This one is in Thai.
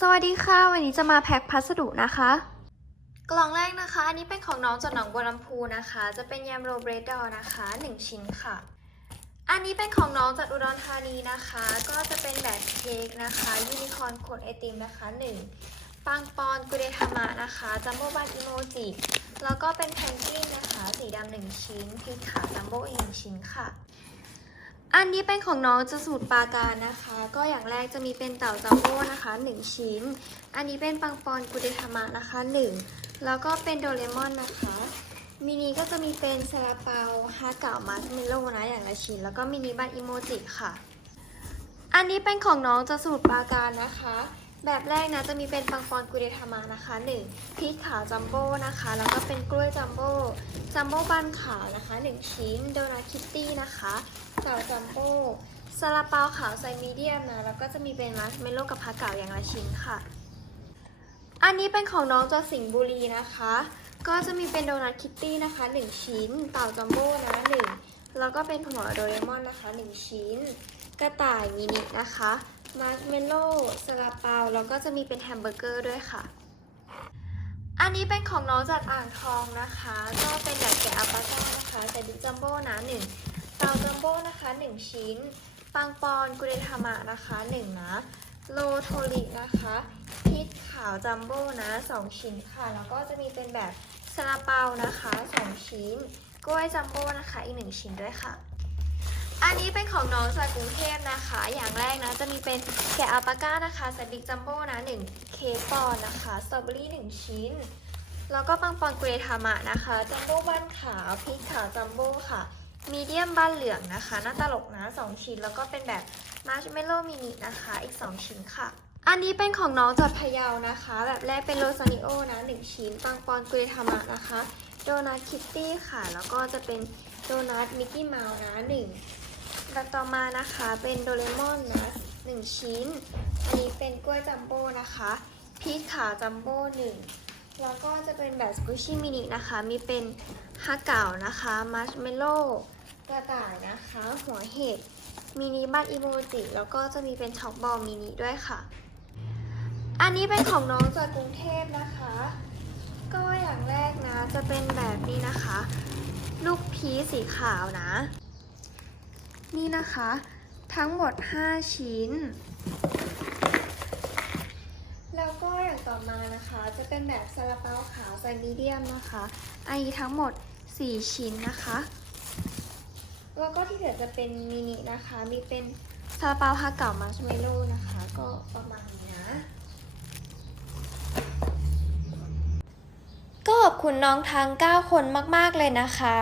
สวัสดีค่ะ วันนี้จะมาแพ็คพัสดุนะคะ กล่องแรกนะคะ อันนี้เป็นของน้องจากหนองบัวลำพูนะคะ จะเป็นยำโรเบรดดอนะคะ 1 ชิ้นค่ะ อันนี้เป็นของน้องจากอุดรธานีนะคะ ก็จะเป็นแบบเค้กนะคะยูนิคอร์นโคนไอติมนะคะ1ปังปอนกุเดทามะนะคะจัมโบ้บันอิโมจิแล้วก็เป็นแพนกวินนะคะ สีดำหนึ่งชิ้นพริกขาจัมโบ้อีกหนึ่งชิ้นค่ะ อันนี้เป็นของน้องจะสูตรปาการนะคะ ก็อย่างแรกจะมีเป็นเต่าจัมโบ้นะคะ 1 ชิ้น อันนี้เป็นปังปอนกุเดธามะนะคะ 1 แล้วก็เป็นโดเรมอนนะคะมินิก็จะมีเป็นซาลาเปาฮาเก่ามัสเมโลนะ อย่างละชิ้น แล้วก็มินิบัตอิโมจิค่ะ อันนี้เป็นของน้องจะสูตรปาการนะคะ แบบแรกนะจะมีเป็นปังปอนกุเดทามะนะคะ1พริกขาวจัมโบ้นะคะ แล้วก็เป็นกล้วยจัมโบ้จัมโบ้บันขาวนะคะ 1 ชิ้นโดนัทคิตตี้นะคะเต่าจัมโบ้ซาลาเปาขาวไซมีเดียมนะแล้วก็จะมีเป็นมัสเมโลกับพาเก่าอย่างละชิ้นค่ะ อันนี้เป็นของน้องจอสิงห์บุรีนะคะ ก็จะมีเป็นโดนัทคิตตี้นะคะ 1 ชิ้น เต่าจัมโบ้นะ1แล้วก็เป็นหัวโดเรมอนนะคะ 1 ชิ้น กระต่ายมินินะคะ มาร์ชเมลโล่ซาลาเปาแล้วก็จะมีเป็นแฮมเบอร์เกอร์ด้วยค่ะ อันนี้เป็นของน้องจากอ่างทองนะคะ ก็เป็นแบบแกะอัลปาก้านะคะใส่บิ๊กจัมโบ้นะ1เตาจัมโบ้นะคะ1ชิ้น ปังปอนกุเรทามะนะคะ1นะโลโทรินะคะพริกขาวจัมโบ้นะ2ชิ้นค่ะ แล้วก็จะมีเป็นแบบซาลาเปานะคะ2ชิ้น กล้วยจัมโบ้นะคะอีก1ชิ้นด้วยค่ะ อันนี้เป็นของน้องจากกรุงเทพนะคะ อย่างแรกนะจะมีเป็นแกะอัลปาก้านะคะสบิ๊กจัมโบ้นะ1เคปอนนะคะสตรอเบอรี่ 1 ชิ้น แล้วก็ปังปอนเกรทามะนะคะจัมโบ้บ้านขาวพริกขาวจัมโบ้ค่ะมีเดียมบ้านเหลืองนะคะหน้าตลกนะ2ชิ้น แล้วก็เป็นแบบมาร์ชเมลโล่มินินะคะ อีก 2 ชิ้นค่ะ อันนี้เป็นของน้องจากพะเยานะคะ แบบแรกเป็นโรซานิโอนะ1ชิ้น ปังปอนเกรทามะนะคะโดนัทคิตตี้ค่ะ แล้วก็จะเป็นโดนัทมิกกี้เมาส์นะ1 แบบต่อมานะคะเป็นโดเรมอนนะ1ชิ้น อันนี้เป็นกล้วยจัมโบ้นะคะพริกขาวจัมโบ้หนึ่งแล้วก็จะเป็นแบบสกูชี่มินินะคะ มีเป็นฮาเก่านะคะมัชเมลโล่กระต่ายนะคะ หัวเห็ดมินิบัตอีโมจิแล้วก็จะมีเป็นช็อกบอลมินิด้วยค่ะ อันนี้เป็นของน้องจากกรุงเทพนะคะ ก็อย่างแรกนะจะเป็นแบบนี้นะคะ ลูกพีชสีขาวนะ นี่นะคะ ทั้งหมด 5 ชิ้น แล้วก็อย่างต่อมานะคะ จะเป็นแบบซาลาเปาขาวไซส์มีเดียมนะคะอันนี้ทั้งหมด 4 ชิ้นนะคะ แล้วก็ที่เหลือจะเป็นมินินะคะ มีเป็นซาลาเปาฮาเก่ามัชเมลโล่นะคะ ก็ประมาณนี้นะก็ขอบคุณน้องทั้ง 9 คนมาก ๆ เลยนะคะ